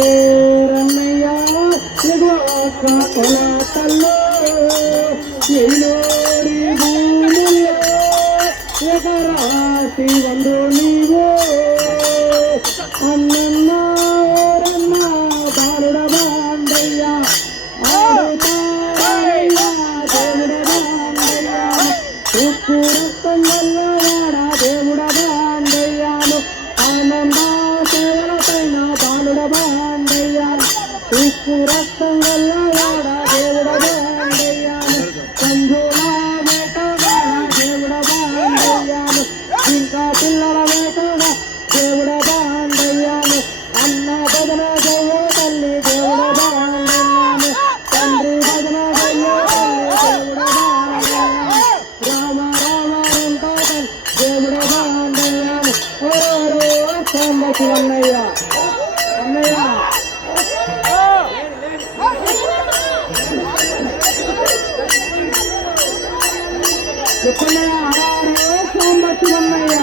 బయలుదేరన్నయ్యా ఎగువాక కొలాటల్లో ఎన్నోడి భూముల్లో ఎగరాసి వందు నీవు అన్నన్న ఓరన్న బాలుడ బాండయ్యా ఆడుతాడయ్యా దేవుడ బాండయ్యా ఉప్పు రక్తం వల్లవాడా దేవుడ బాండయ్యాను ఆనంద సేవలపైన బాలుడ బాండయ్యాను ఉప్పు రక్తం వల్లవాడా దేవుడ బాండయ్యాను సంజుల వేటగాడ దేవుడ బాండయ్యాను ఇంకా పిల్లల వేటగా దేవుడ బాండయ్యాను అన్న భజన జయ తల్లి దేవుడ బాండయ్యాను తండ్రి భజన జయ తల్లి దేవుడ బాండయ్యాను రామ రామ వెంకటన్ దేవుడ బాండయ్యాను ఓరో సోమకి అన్నయ్య అన్నయ్య చెప్పన్నయ్య ఆరో సోమకి అన్నయ్య